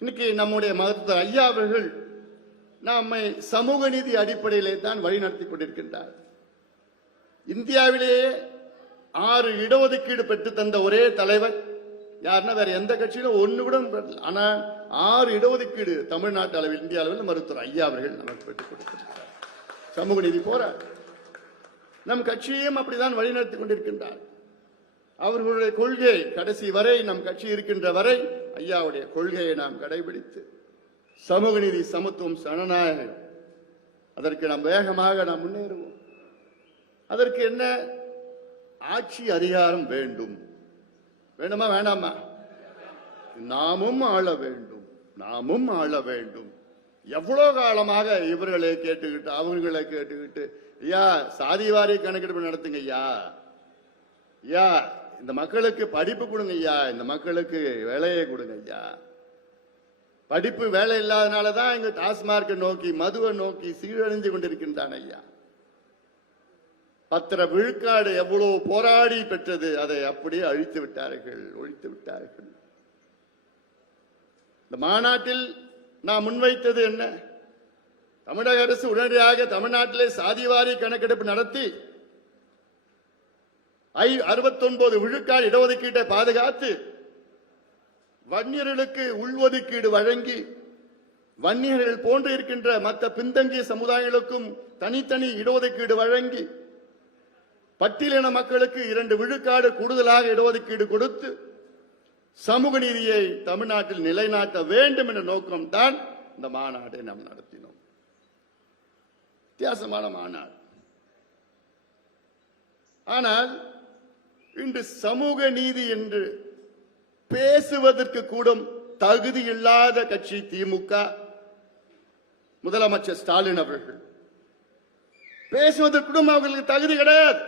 இன்னைக்கு நம்முடைய மருத்துவர் ஐயா அவர்கள் நம்மை சமூக நீதி அடிப்படையிலே தான் வழிநடத்தி கொண்டிருக்கின்றார். இந்தியாவிலேயே 6 இடஒதுக்கீடு பெற்று தந்த ஒரே தலைவர் யாருன்னா வேற எந்த கட்சியிலும் ஒண்ணு கூட. ஆனா 6 இடஒதுக்கீடு தமிழ்நாட்டு அளவில் இந்திய அளவில் மருத்துவர் ஐயா அவர்கள் நமக்கு பெற்றுக் கொடுத்திருக்கிறார். சமூக நீதி போராட்டம் நம் கட்சியையும் அப்படிதான் வழிநடத்தி கொண்டிருக்கின்றார். அவர்களுடைய கொள்கை கடைசி வரை நம் கட்சி இருக்கின்ற வரை ஐயாவுடைய கொள்கையை நாம் கடைபிடித்து சமூக நீதி, சமத்துவம், ஜனநாயகம் அதற்கு நாம் வேகமாக நாம் முன்னேறுவோம். அதற்கு என்ன ஆட்சி அதிகாரம் வேண்டும். வேண்டுமா வேண்டாமா? நாமும் ஆள வேண்டும், நாமும் ஆள வேண்டும். எவ்வளவு காலமாக இவர்களை கேட்டுக்கிட்டு அவர்களை கேட்டுக்கிட்டு ஐயா சாதிவாரி கணக்கெடுப்பு நடத்துங்க ஐயா, ஐயா இந்த மக்களுக்கு படிப்பு கொடுங்க ஐயா, இந்த மக்களுக்கு வேலையை கொடுங்க ஐயா. படிப்பு வேலை இல்லாதனாலதான் இங்க டாஸ்மார்க்கை நோக்கி மதுவை நோக்கி சீரழிஞ்சு கொண்டிருக்கின்றான் ஐயா. 10 விழுக்காடு எவ்வளவு போராடி பெற்றது, அதை அப்படியே அழித்து விட்டார்கள், ஒழித்து விட்டார்கள். இந்த மாநாட்டில் நாம் முன்வைத்தது என்ன? தமிழக அரசு உடனடியாக தமிழ்நாட்டிலே சாதிவாரி கணக்கெடுப்பு நடத்தி 69 விழுக்காடு இடஒதுக்கீட்டை பாதுகாத்து வன்னியர்களுக்கு உள்ஒதுக்கீடு வழங்கி வன்னியர்கள் போன்று இருக்கின்ற மற்ற பின்தங்கிய சமுதாயங்களுக்கும் தனித்தனி இடஒதுக்கீடு வழங்கி பட்டியலின மக்களுக்கு 2 விழுக்காடு கூடுதலாக இடஒதுக்கீடு கொடுத்து சமூக நீதியை தமிழ்நாட்டில் நிலைநாட்ட வேண்டும் என்ற நோக்கம்தான் இந்த மாநாட்டை நாம் நடத்தினோம். வித்தியாசமான மாநாடு. ஆனால் இன்று சமூக நீதி என்று பேசுவதற்கு கூட தகுதி இல்லாத கட்சி திமுக, முதலமைச்சர் ஸ்டாலின் அவர்கள் பேசுவதற்கு கூட அவர்களுக்கு தகுதி கிடையாது.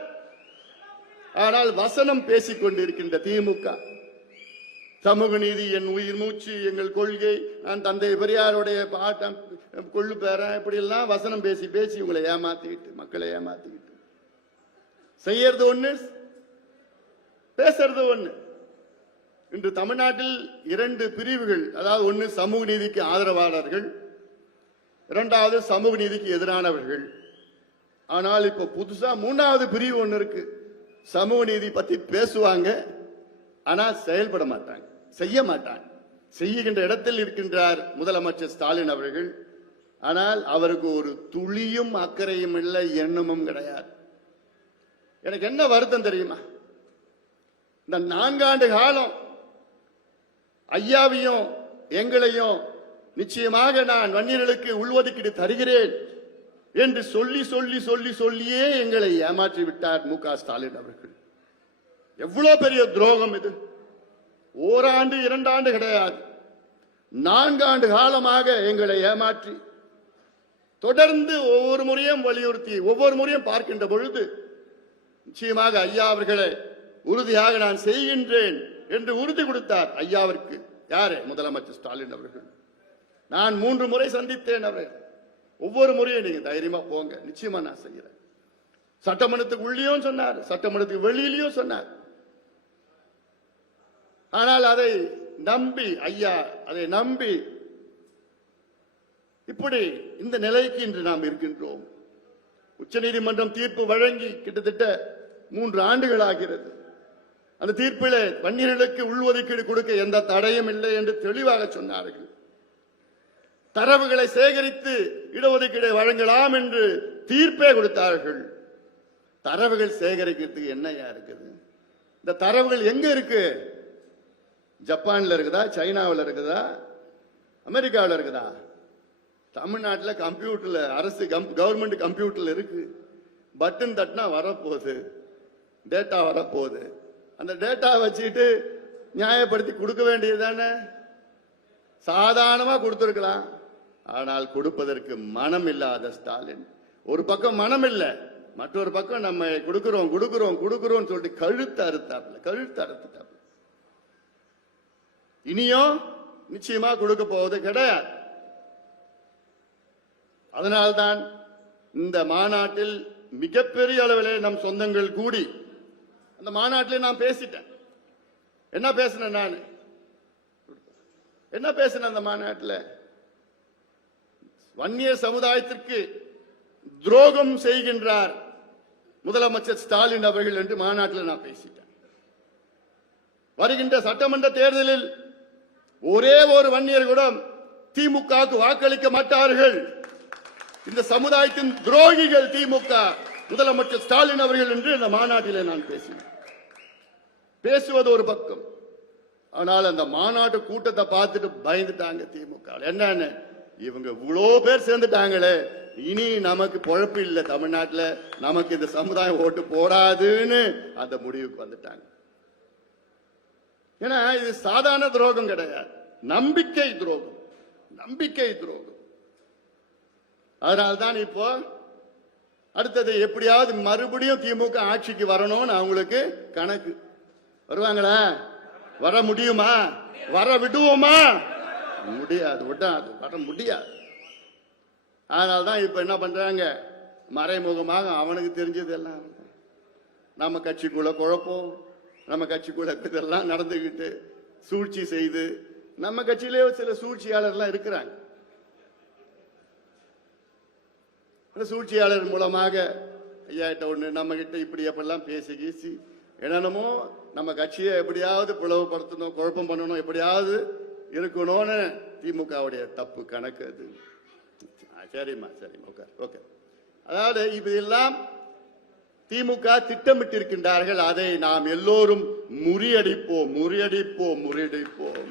ஆனால் வசனம் பேசிக் கொண்டிருக்கின்ற திமுக, சமூக நீதி என் உயிர் மூச்சு, எங்கள் கொள்கை, நான் தந்தை பெரியாருடைய பாட்டம் கொள்ளு பேரன், இப்படி எல்லாம் வசனம் பேசி பேசி உங்களை ஏமாத்திக்கிட்டு மக்களை ஏமாத்திக்கிட்டு செய்யறது ஒண்ணு, பேசுறது ஒண்ணு. இன்று தமிழ்நாட்டில் 2 பிரிவுகள், அதாவது ஒன்னு சமூக நீதிக்கு ஆதரவாளர்கள், 2வது சமூக நீதிக்கு எதிரானவர்கள். ஆனால் இப்ப புதுசா 3வது பிரிவு ஒன்னு இருக்கு. சமூக நீதி பத்தி பேசுவாங்க, ஆனா செயல்பட மாட்டாங்க, செய்ய மாட்டாங்க. செய்கின்ற இடத்தில் இருக்கின்றார் முதலமைச்சர் ஸ்டாலின் அவர்கள். ஆனால் அவருக்கு ஒரு துளியும் அக்கறையும் இல்லை, எண்ணமும் கிடையாது. எனக்கு என்ன வருத்தம் தெரியுமா? இந்த 4 ஆண்டு காலம் ஐயாவையும் எங்களையும் நிச்சயமாக நான் வன்னியர்களுக்கு உள்ஒதுக்கீடு தருகிறேன் என்று சொல்லி சொல்லி சொல்லி சொல்லியே எங்களை ஏமாற்றி விட்டார் மு.க. ஸ்டாலின் அவர்கள். எவ்வளவு பெரிய துரோகம் இது! ஓராண்டு 2 ஆண்டு கிடையாது, 4 ஆண்டு காலமாக எங்களை ஏமாற்றி தொடர்ந்து ஒவ்வொரு முறையும் வலியுறுத்தி ஒவ்வொரு முறையும் பார்க்கின்ற பொழுது நிச்சயமாக ஐயா அவர்களை உறுதியாக நான் செய்கின்றேன் என்று உறுதி கொடுத்தார் ஐயாவிற்கு. யாரு? முதலமைச்சர் ஸ்டாலின் அவர்கள். நான் 3 முறை சந்தித்தேன் அவர்கள். ஒவ்வொரு முறையும் நீங்க தைரியமா போங்க, நிச்சயமா நான் செய்கிறேன். சட்டமன்றத்துக்கு உள்ளேயும் சொன்னார், சட்டமன்றத்துக்கு வெளியிலையும் சொன்னார். ஆனால் அதை நம்பி ஐயா அதை நம்பி இப்படி இந்த நிலைக்கு இன்று நாம் இருக்கின்றோம். உச்சநீதிமன்றம் தீர்ப்பு வழங்கி கிட்டத்தட்ட 3 ஆண்டுகள் ஆகிறது. அந்த தீர்ப்பில் வன்னியர்களுக்கு உள்ஒதுக்கீடு கொடுக்க எந்த தடையும் இல்லை என்று தெளிவாக சொன்னார்கள். தரவுகளை சேகரித்து இடஒதுக்கீடை வழங்கலாம் என்று தீர்ப்பே கொடுத்தார்கள். தரவுகள் சேகரிக்கிறதுக்கு என்னையா இருக்குது? இந்த தரவுகள் எங்க இருக்கு? ஜப்பான்ல இருக்குதா, சைனாவில் இருக்குதா, அமெரிக்காவில் இருக்குதா? தமிழ்நாட்டில் கம்ப்யூட்டர்ல, அரசு கவர்மெண்ட் கம்ப்யூட்டர்ல இருக்கு. பட்டன் தட்டினா வரப்போகுது, டேட்டா வரப்போகுது. அந்த டேட்டா வச்சுட்டு நியாயப்படுத்தி கொடுக்க வேண்டியதுதானே? சாதாரணமா கொடுத்திருக்கலாம். ஆனால் கொடுப்பதற்கு மனம் இல்லாத ஸ்டாலின், ஒரு பக்கம் மனம் இல்லை, மற்றொரு பக்கம் நம்ம கொடுக்கிறோம் கொடுக்கிறோம் கொடுக்கிறோம் சொல்லிட்டு கழுத்து அறுத்துட்டாப்ல. இனியும் நிச்சயமா கொடுக்க போவது கிடையாது. அதனால்தான் இந்த மாநாட்டில் மிகப்பெரிய அளவில் நம் சொந்தங்கள் கூடி அந்த மாநாட்டிலே நான் பேசிட்டேன். என்ன பேசினேன்? நான் என்ன பேசின அந்த மாநாட்டில்? வன்னிய சமுதாயத்திற்கு துரோகம் செய்கின்றார் முதலமைச்சர் ஸ்டாலின் அவர்கள் என்று மாநாட்டில் நான் பேசிட்டேன். வருகின்ற சட்டமன்ற தேர்தலில் ஒரே ஒரு வன்னியர் கூட திமுகவுக்கு வாக்களிக்க மாட்டார்கள். இந்த சமுதாயத்தின் துரோகிகள் திமுக, முதலமைச்சர் ஸ்டாலின் அவர்கள் என்று இந்த மாநாட்டில் நான் பேசினேன். பேசுவது ஒரு பக்கம், ஆனால் அந்த மாநாட்டு கூட்டத்தை பார்த்துட்டு பயந்துட்டாங்க திமுக. என்னன்னு, இவங்க இவ்வளோ பேர் சேர்ந்துட்டாங்களே, இனி நமக்கு பொழப்பு இல்லை, தமிழ்நாட்டில் நமக்கு இந்த சமுதாயம் ஓட்டு போடாதுன்னு அந்த முடிவுக்கு வந்துட்டாங்க. ஏன்னா இது சாதாரண துரோகம் கிடையாது, நம்பிக்கை துரோகம், நம்பிக்கை துரோகம். அதனால்தான் இப்போ அடுத்தது எப்படியாவது மறுபடியும் திமுக ஆட்சிக்கு வரணும்னு அவங்களுக்கு கணக்கு. வருவாங்களா? வர முடியுமா? வர விடுவோமா? முடியாது, விடாது, வர முடியாது. அதனால்தான் இப்ப என்ன பண்றாங்க, மறைமுகமாக அவனுக்கு தெரிஞ்சது எல்லாம் நம்ம கட்சிக்குள்ள குழப்பம், நம்ம கட்சிக்குள்ள இதெல்லாம் நடந்துகிட்டு சூழ்ச்சி செய்து, நம்ம கட்சியிலே சில சூழ்ச்சியாளர்லாம் இருக்கிறாங்க. சூழ்ச்சியாளர் மூலமாக ஐயாட்ட ஒண்ணு, நம்ம கிட்ட இப்படி எப்பெல்லாம் பேசி கீசி என்னென்னமோ நம்ம கட்சியை எப்படியாவது பிளவுபடுத்தணும், குழப்பம் பண்ணணும், எப்படியாவது இருக்கணும்னு திமுகவுடைய தப்பு கணக்கு அது. சரிம்மா, சரிம்மா, ஓகே ஓகே. அதாவது இதெல்லாம் திமுக திட்டமிட்டிருக்கின்றார்கள். அதை நாம் எல்லோரும் முறியடிப்போம், முறியடிப்போம், முறியடிப்போம்.